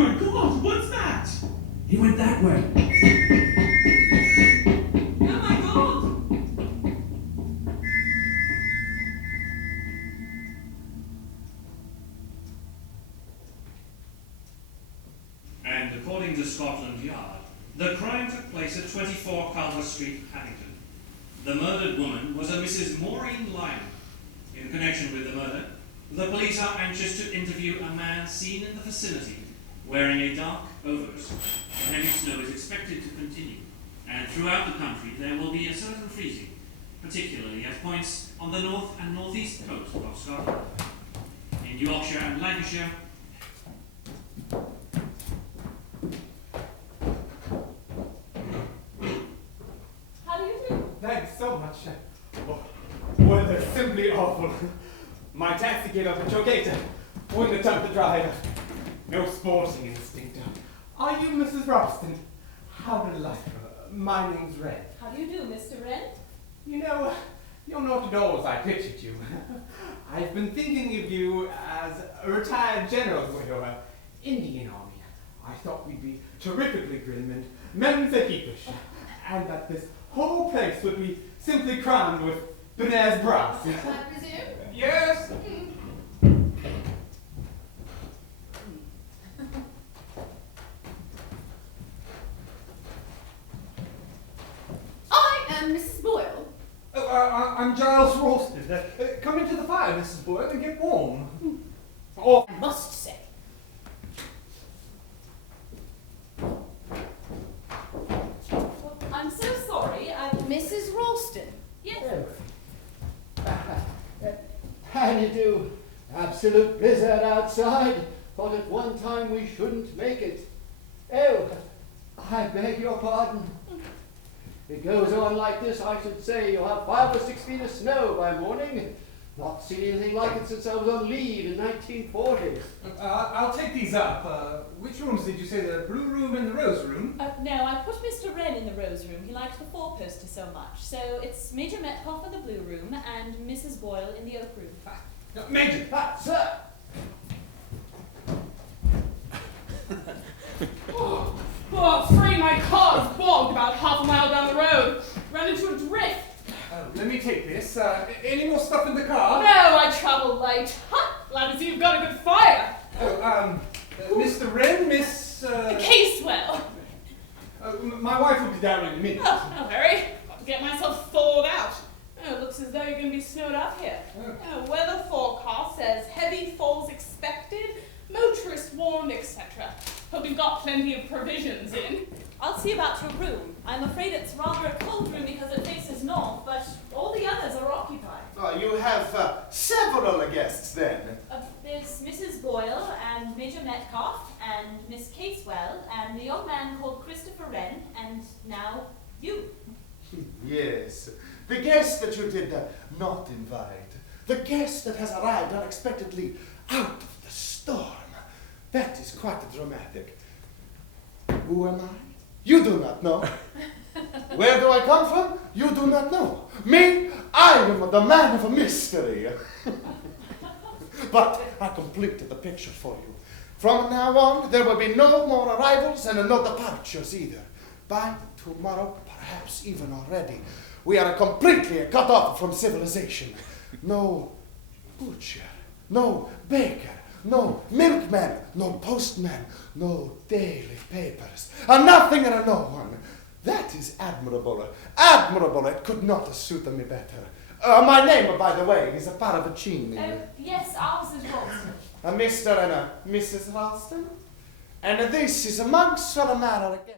My God, what's that? He went that way. Oh my God! And according to Scotland Yard, the crime took place at 24 Culver Street, Paddington. The murdered woman was a Mrs. Maureen Lyon. In connection with the murder, the police are anxious to interview a man seen in the vicinity wearing a dark overcoat. The heavy snow is expected to continue, and throughout the country there will be a certain freezing, particularly at points on the north and northeast coast of Scotland. In Yorkshire and Lancashire, How do you do? Thanks so much. Well, they're simply awful. My taxi gave up at your gate. Wouldn't attempt to drive. No sporting instinct. Are you Mrs. Robson? How delightful. My name's Red. How do you do, Mr. Wren? You know, you're not at all as I pictured you. I've been thinking of you as a retired general's widow, Indian Army. I thought we'd be terrifically grim and men-heapish, and that this whole place would be simply crammed with Benares brass. I presume? Yes. I am Mrs. Boyle. Oh, I'm Giles Ralston. Come into the fire, Mrs. Boyle, and get warm. Oh, I must say. Well, I'm so sorry. I'm Mrs. Ralston. Yes. How do you do? Absolute blizzard outside. Thought at one time we shouldn't make it. Oh, I beg your pardon. If it goes on like this, I should say you'll have 5 or 6 feet of snow by morning. Not seen anything like it since I was on leave in 1940. I'll take these up. Which rooms did you say? The blue room and the rose room? No, I put Mr. Wren in the rose room. He liked the four-poster so much. So it's Major Metcalf in the blue room and Mrs. Boyle in the oak room. Major! Sir! Free, my car's bogged about half a mile down the road. Ran into a drift. Let me take this. Any more stuff in the car? No, I travel light. Glad to see you've got a good fire. Mr. Wren, Miss... Casewell. My wife will be down in a minute. Oh, no hurry. Got to get myself thawed out. Oh, looks as though you're going to be snowed up here. Weather forecast says heavy falls expected, motorists warned, etc. Hope you've got plenty of provisions in. I'll see about your room. I'm afraid it's rather a cold room because it faces north, but all the others are occupied. Oh, you have several guests then. There's Mrs. Boyle and Major Metcalf and Miss Casewell and the young man called Christopher Wren and now you. Yes, the guest that you did not invite. The guest that has arrived unexpectedly out of the storm. That is quite dramatic. Who am I? You do not know. Where do I come from? You do not know. Me? I am the man of mystery. But I completed the picture for you. From now on, there will be no more arrivals and no departures either. By tomorrow, perhaps even already, we are completely cut off from civilization. No butcher, no baker, no milkman, no postman, no daily papers, and nothing and no one. That is admirable. Admirable. It could not have suited me better. My name, by the way, is Paravicini. Yes, ours is Ralston. A Mr. and a Mrs. Ralston. And this is a Mousetrap again.